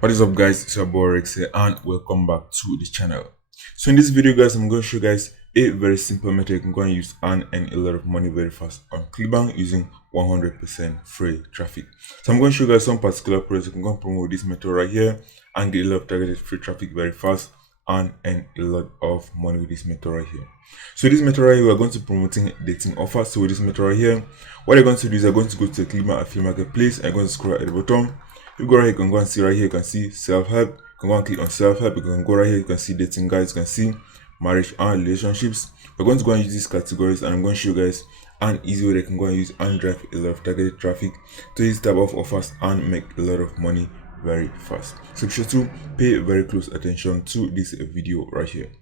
What is up, guys? It's your boy Rex here and welcome back to the channel. So in this video, guys, I'm going to show you guys a very simple method you can go and use and earn a lot of money very fast on Clickbank using 100% free traffic. So I'm going to show you guys some particular products you can go and promote this method right here and get a lot of targeted free traffic very fast and earn a lot of money with this method right here. So this method right here, we are going to be promoting dating offers. So with this method right here, what you're going to do is you're going to go to the Clickbank affiliate marketplace and you're going to scroll at the bottom. You go right here, you can go and see right here, you can see self-help. You can go and click on self-help. You can go right here, you can see dating guides, you can see marriage and relationships. We're going to go and use these categories and I'm going to show you guys an easy way they can go and use and drive a lot of targeted traffic to this type of offers and make a lot of money very fast. So be sure to pay very close attention to this video right here.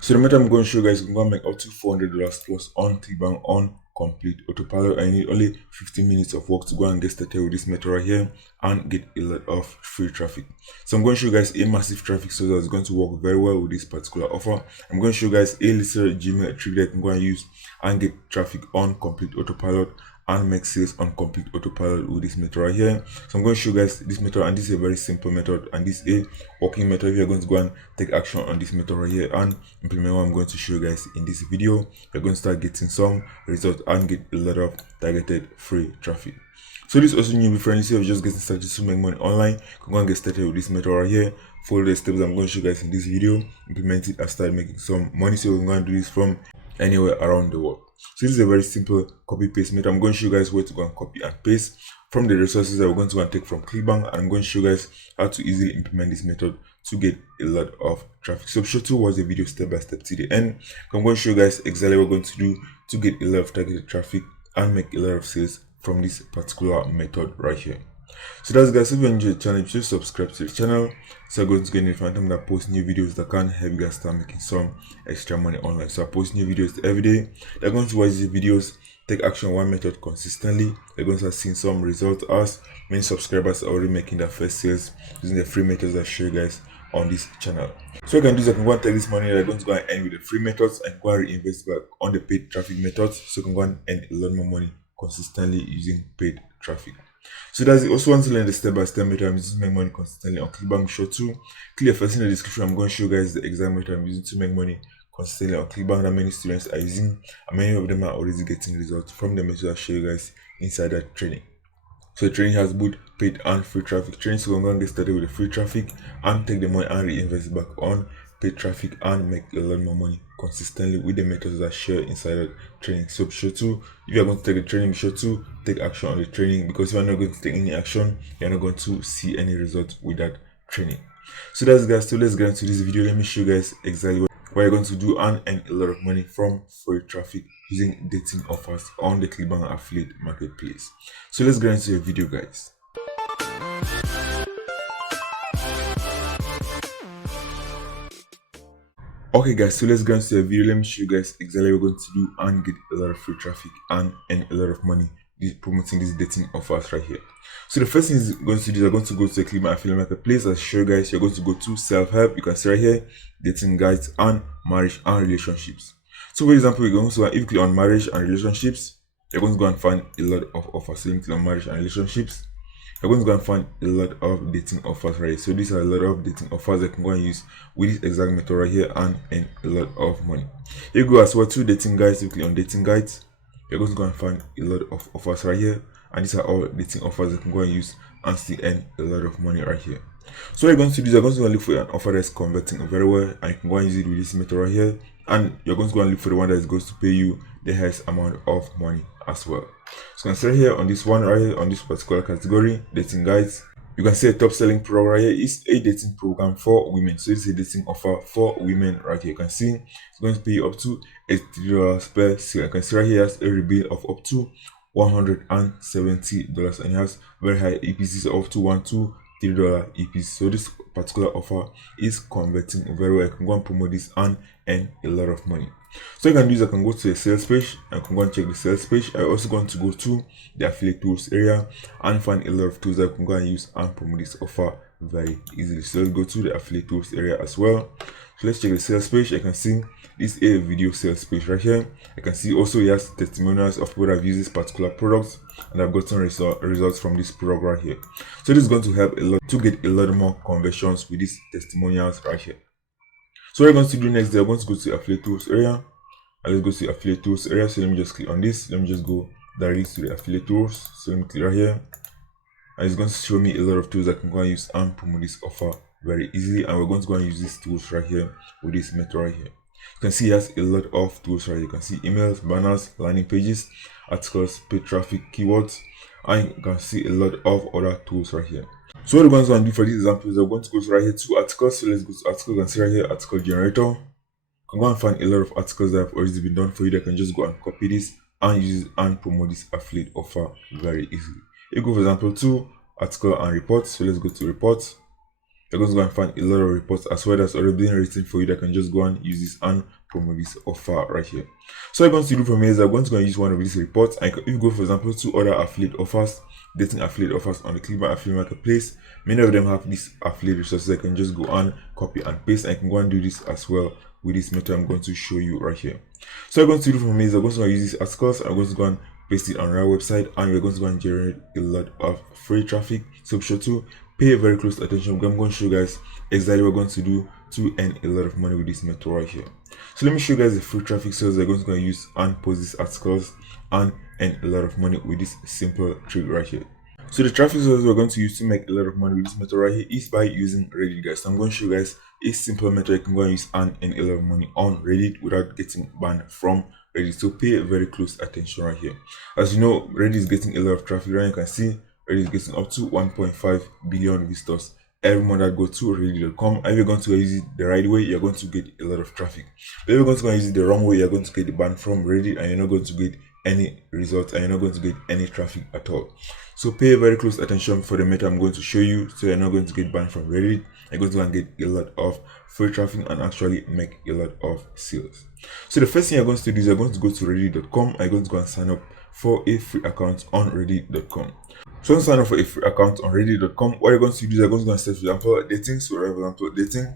So the method I'm going to show you guys, you can go and make up to $400 plus on Clickbank on complete autopilot. I need only 15 minutes of work to go and get started with this method right here and get a lot of free traffic. So I'm going to show you guys a massive traffic source that's going to work very well with this particular offer. I'm going to show you guys a little Gmail trick that you can go and use and get traffic on complete autopilot and make sales on complete autopilot with this method right here. So I'm going to show you guys this method, and this is a very simple method and this is a working method. If you're going to go and take action on this method right here and implement what I'm going to show you guys in this video, you're going to start getting some results and get a lot of targeted free traffic. So this is also new friendly. So if you're just getting started to make money online, you can go and get started with this method right here. Follow the steps I'm going to show you guys in this video, implement it and start making some money. So we're going to do this from anywhere around the world. So this is a very simple copy paste method. I'm going to show you guys where to go and copy and paste from the resources that we're going to go and take from Clickbank, and I'm going to show you guys how to easily implement this method to get a lot of traffic. So be sure to watch the video step by step to the end. I'm going to show you guys exactly what we're going to do to get a lot of targeted traffic and make a lot of sales from this particular method right here. So that's guys, if you enjoyed the channel, just subscribe to the channel so I'm going to get notified time that I post new videos that can help you guys start making some extra money online. So I post new videos every day. They're going to watch these videos, take action on one method consistently. They're going to start seeing some results as many subscribers are already making their first sales using the free methods I show you guys on this channel. So I can do is I can go and take this money that I'm going to go and earn with the free methods and go and reinvest back on the paid traffic methods, so you can go and earn a lot more money consistently using paid traffic. So that's it. Also want to learn the step-by-step method I'm using to make money consistently on Clickbank. Show too. Click first in the description. I'm going to show you guys the exact method I'm using to make money consistently on Clickbank that many students are using, and many of them are already getting results from the method I show you guys inside that training. So the training has both paid and free traffic training. So I'm going to get started with the free traffic and take the money and reinvest it back on paid traffic and make a lot more money consistently with the methods that share inside the training. So be sure to, if you're going to take the training, be sure to take action on the training, because if you're not going to take any action, you're not going to see any result with that training. So that's guys, so let's get into this video. Let me show you guys exactly what you're going to do and earn a lot of money from free traffic using dating offers on the Clickbank affiliate marketplace. So let's get into the video, guys. Okay guys, so let's get into the video. Let me show you guys exactly what we're going to do and get a lot of free traffic and earn a lot of money promoting these dating offers right here. So the first thing is going to do is you're going to go to the Clickbank affiliate marketplace. As I show you guys, you're going to go to self-help. You can see right here, dating guides and marriage and relationships. So for example, you're going to, if you click on marriage and relationships, you're going to go and find a lot of offers. So you click on marriage and relationships, you're going to go and find a lot of dating offers right here. So these are a lot of dating offers that you can go and use with this exact method right here and earn a lot of money. You go as well to dating guides. You click on dating guides, you're going to go and find a lot of offers right here, and these are all dating offers that you can go and use and still earn a lot of money right here. So what you're going to do is you're going to go and look for an offer that's converting very well, and you can go and use it with this method right here, and you're going to go and look for the one that is going to pay you the highest amount of money as well. So you can see here on this one right here, on this particular category, dating guides, you can see a top selling program right here is a dating program for women. So it's a dating offer for women right here. You can see it's going to pay you up to $80 per sale. You can see right here has a rebate of up to $170, and it has very high APCs of up to $1 to $3 APC. So this particular offer is converting very well. I can go and promote this and earn a lot of money. So you can do is I can go to the sales page. I can go and check the sales page. I also going to go to the affiliate tools area and find a lot of tools that I can go and use and promote this offer very easily. So let's go to the affiliate tools area as well. So let's check the sales page. I can see this is a video sales page right here. I can see also it has testimonials of people that have used this particular product and have gotten results from this product right here. So this is going to help a lot to get a lot more conversions with these testimonials right here. So what we're going to do next, we're going to go to the affiliate tools area. And let's go to the affiliate tools area. So let me just click on this. Let me just go directly to the affiliate tools. So let me click right here. And it's going to show me a lot of tools that I can go and use and promote this offer very easily. And we're going to go and use these tools right here with this method right here. You can see it has a lot of tools right here. You can see emails, banners, landing pages, articles, paid traffic, keywords, and you can see a lot of other tools right here. So what we're going to do for this example is we're going to go to right here to articles. So let's go to articles. You can see right here article generator. You can go and find a lot of articles that have already been done for you. That can just go and copy this and use it and promote this affiliate offer very easily. If you go for example to article and reports, so let's go to reports. You're going to go and find a lot of reports as well that's already been written for you that can just go and use this and promote this offer right here. So what I'm going to do from here is I'm going to go and use one of these reports. And if you go for example to other affiliate offers, dating affiliate offers on the Clickbank affiliate marketplace, many of them have these affiliate resources. I can just go and copy and paste. I can go and do this as well with this method I'm going to show you right here. So what I'm going to do from here is I'm going to go and use these articles. I'm going to go and paste it on our website, and we're going to go and generate a lot of free traffic. So be sure to pay very close attention. I'm going to show you guys exactly what we're going to do to earn a lot of money with this method right here. So let me show you guys the free traffic source we're going to go and use and post these articles and earn a lot of money with this simple trick right here. So the traffic source we're going to use to make a lot of money with this method right here is by using Reddit, guys. So I'm going to show you guys a simple method you can go and use and earn a lot of money on Reddit without getting banned from Reddit. So pay very close attention right here. As you know, Reddit is getting a lot of traffic right. You can see Reddit is getting up to 1.5 billion visitors every month that go to reddit.com. If you're going to use it the right way, you're going to get a lot of traffic. But if you're going to use it the wrong way, you're going to get banned from Reddit and you're not going to get any results and you're not going to get any traffic at all. So pay very close attention for the method I'm going to show you, so you're not going to get banned from Reddit. You're going to go and get a lot of free traffic and actually make a lot of sales. So the first thing you're going to do is you're going to go to reddit.com. I'm going to go and sign up for a free account on reddit.com. So to sign up for a free account on reddit.com, what you're going to do is you're going to go and search for example dating. So for example dating,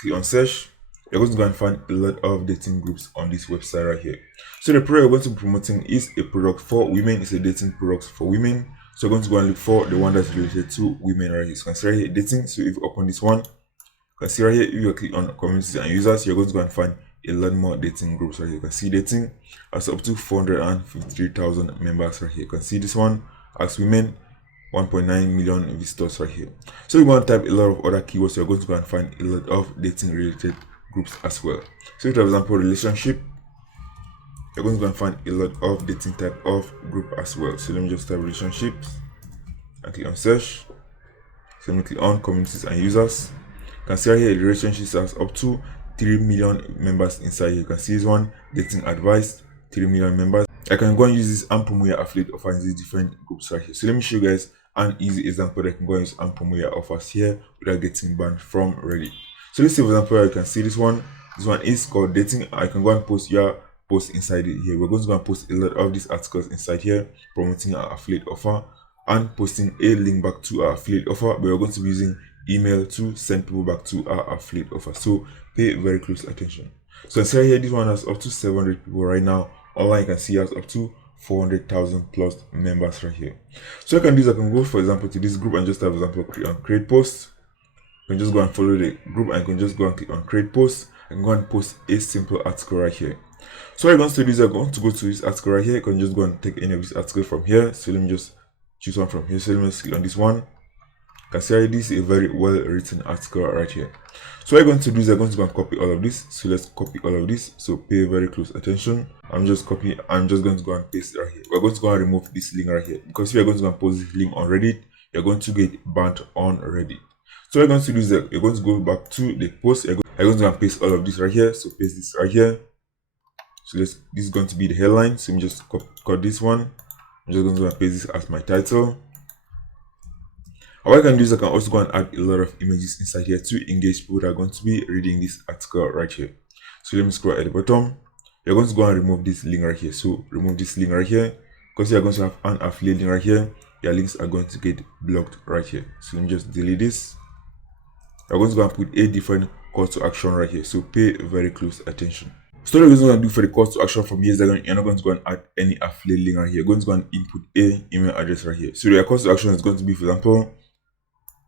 click on search. You're going to go and find a lot of dating groups on this website right here. So the product we're going to be promoting is a product for women. It's a dating product for women. So you're going to go and look for the one that's related to women right here. So you can see right here dating. So if you open this one, you can see right here, if you click on communities and users, you're going to go and find a lot more dating groups right here. You can see dating has up to 453,000 members right here. You can see this one as women, 1.9 million visitors right here. So you're going to type a lot of other keywords. You're going to go and find a lot of dating related groups as well. So for example relationship, you're going to go and find a lot of dating type of group as well. So let me just type relationships and click on search. So let me click on communities and users. You can see right here the relationships has up to 3 million members inside here. You can see this one dating advice, 3 million members. I can go and use this and promote your affiliate offers in these different groups right here. So let me show you guys an easy example that I can go and use and promote your offers here without getting banned from Reddit. So let's say for example you can see this one. This one is called dating. I can go and post your post inside it here. We're going to go and post a lot of these articles inside here promoting our affiliate offer and posting a link back to our affiliate offer, but we're going to be using email to send people back to our affiliate offer. So pay very close attention. So inside here, this one has up to 700 people right now. Online, you can see has up to 400,000 plus members right here. So I can do is I can go for example to this group and just have example create post. You can just go and follow the group and you can just go and click on create post and go and post a simple article right here. So what I'm going to do is I'm going to go to this article right here. You can just go and take any of this article from here. So let me just choose one from here. So let me click on this one. You can see this is a very well written article right here. So what I'm going to do is I'm going to go and copy all of this. So let's copy all of this. So pay very close attention. I'm just going to go and paste it right here. We're going to go and remove this link right here, because if you're going to go and post this link on Reddit, you're going to get banned on Reddit. So what you're going to do is that you're going to go back to the post. You're going to go and paste all of this right here. So paste this right here. So this is going to be the headline. So let me just cut this one. I'm just going to go and paste this as my title. And what I can do is I can also go and add a lot of images inside here to engage people that are going to be reading this article right here. So let me scroll at the bottom. You're going to go and remove this link right here. So remove this link right here, because you're going to have an affiliate link right here. your links are going to get blocked right here. So let me just delete this. I'm going to go and put a different call to action right here, so pay very close attention. So what we're going to do for the call to action from here is that you're not going to go and add any affiliate link right here. You're going to go and input a email address right here. So your call to action is going to be, for example,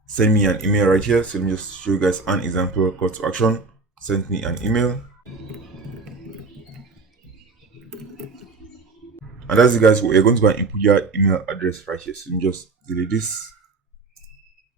send me an email right here. So let me just show you guys an example call to action. Send me an email. And that's it, guys. You're going to go and input your email address right here. So let me just delete this.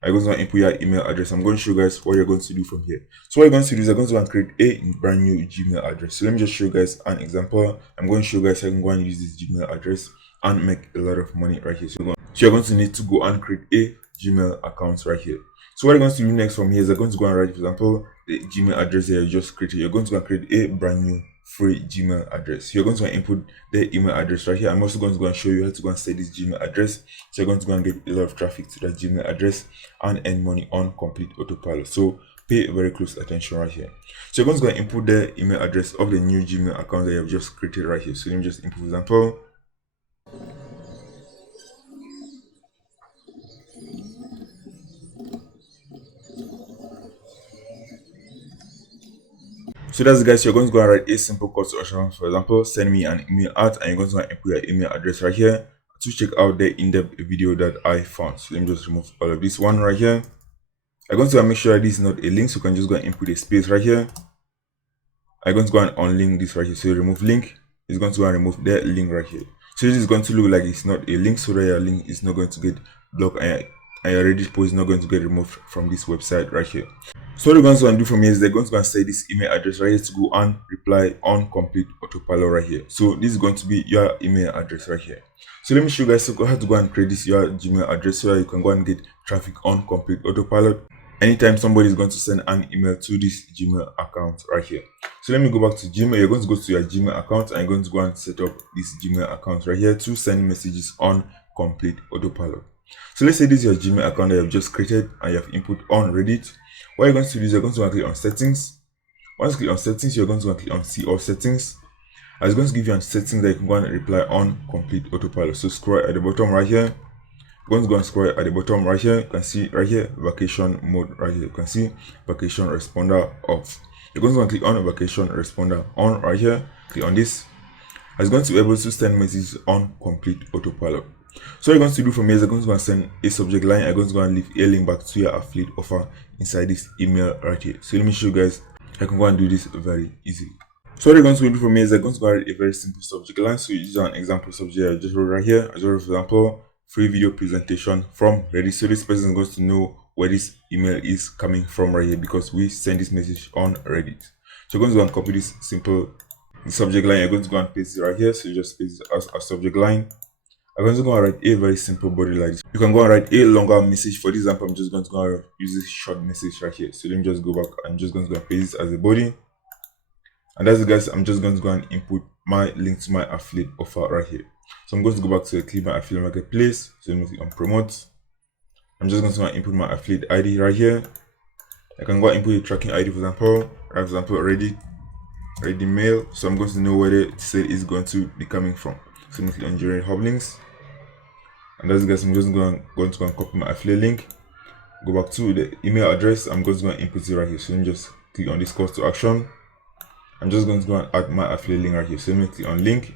I'm going to input your email address. I'm going to show you guys what you're going to do from here. So what you're going to do is you're going to go and create a brand new Gmail address. So let me just show you guys an example. I'm going to show you guys how you can go and use this Gmail address and make a lot of money right here. So you're going to need to go and create a Gmail account right here. So what you're going to do next from here is you're going to go and write, for example, the Gmail address that you just created. You're going to go and create a brand new free Gmail address. You're going to go and input the email address right here. I'm also going to go and show you how to go and set this Gmail address. So you're going to go and get a lot of traffic to that Gmail address and earn money on complete autopilot. So pay very close attention right here. So you're going to go and input the email address of the new Gmail account that you have just created right here. So let me just input, for example, so that's, guys, you're going to go and write a simple call to action. For example, send me an email out, and you're going to go and input your email address right here to check out the in-depth video that I found. So let me just remove all of this one right here. I'm going to go and make sure that this is not a link, so you can just go and input a space right here. I'm going to go and unlink this right here. So you remove link, it's going to go and remove the link right here. So this is going to look like it's not a link, so that your link is not going to get blocked and your Reddit post is not going to get removed from this website right here. So what we're going to go and do from here is they're going to go and say this email address right here to go and reply on complete autopilot right here. So this is going to be your email address right here. So let me show you guys how to go and create this your Gmail address so that you can go and get traffic on complete autopilot anytime somebody is going to send an email to this Gmail account right here. So let me go back to Gmail. You're going to go to your Gmail account and you're going to go and set up this Gmail account right here to send messages on complete autopilot. So let's say this is your Gmail account that you have just created and you have input on Reddit. What you're going to do is you're going to click on settings. Once you click on settings, you're going to click on see all settings. And it's going to give you a setting that you can go and reply on complete autopilot. So scroll at the bottom right here. You're going to go and scroll at the bottom right here. You can see right here vacation mode right here. You can see vacation responder off. You're going to go and click on vacation responder on right here. Click on this. And it's going to be able to send messages on complete autopilot. So what you're going to do from here is you're going to go and send a subject line. I'm going to go and leave a link back to your affiliate offer inside this email right here. So let me show you guys I can go and do this very easily. So what you're going to do from here is you're going to go and write a very simple subject line. So use an example subject I just wrote right here. I just wrote, for example, free video presentation from Reddit. So this person is going to know where this email is coming from right here because we send this message on Reddit. So you're going to go and copy this simple subject line. You're going to go and paste it right here. So you just paste it as a subject line. I'm going to go and write a very simple body like this. You can go and write a longer message. For this example, I'm just going to go and use this short message right here. So let me just go back. I'm just going to go and paste this as a body. And that's it, guys. I'm just going to go and input my link to my affiliate offer right here. So I'm going to go back to the Clickbank affiliate marketplace. So let me click on promote. I'm just going to input my affiliate ID right here. I can go and input the tracking ID, for example, Reddit mail. So I'm going to know where the sale is going to be coming from. So I'm going to click on generate hub links. And that's, guys, I'm just going to go and copy my affiliate link. Go back to the email address. I'm just going to input it right here. So let me just click on this call to action. I'm just going to go and add my affiliate link right here. So let me click on link,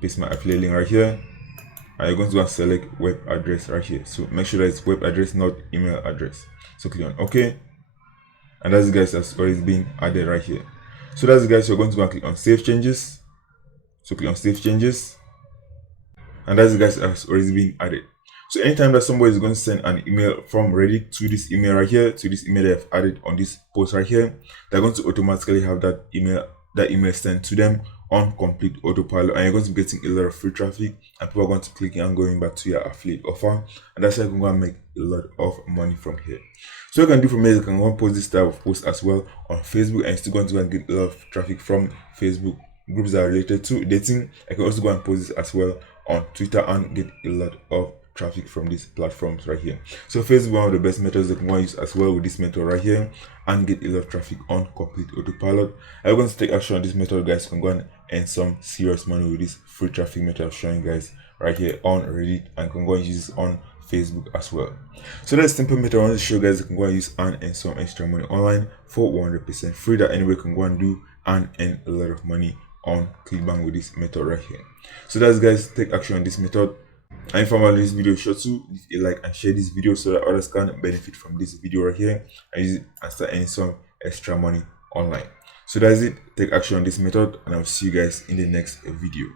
paste my affiliate link right here. And you're going to go and select web address right here. So make sure that it's web address, not email address. So click on OK. And that's, guys, that's already being added right here. So that's, guys, you're going to go and click on save changes. So click on save changes. And that's, guys, has already been added. So anytime that somebody is going to send an email from Reddit to this email right here, to this email they have added on this post right here, they're going to automatically have that email sent to them on complete autopilot, and you're going to be getting a lot of free traffic, and people are going to click and going back to your affiliate offer, and that's how you can go and make a lot of money from here. So what you can do from here, you can go and post this type of post as well on Facebook, and you're still going to go and get a lot of traffic from Facebook groups that are related to dating. I can also go and post this as well on Twitter and get a lot of traffic from these platforms right here. So Facebook is one of the best methods you can go and use as well with this method right here and get a lot of traffic on complete autopilot. I'm going to take action on this method, guys. You can go and earn some serious money with this free traffic method I'm showing you guys right here on Reddit, and can go and use this on Facebook as well. So that's the simple method I want to show you guys. You can go and use and earn some extra money online for 100% free. That anyway can go and do and earn a lot of money on Clickbank with this method right here. So that's guys, take action on this method. And if you found this video sure to leave a like and share this video so that others can benefit from this video right here and use it and start earning some extra money online. So that's it. Take action on this method, and I'll see you guys in the next video.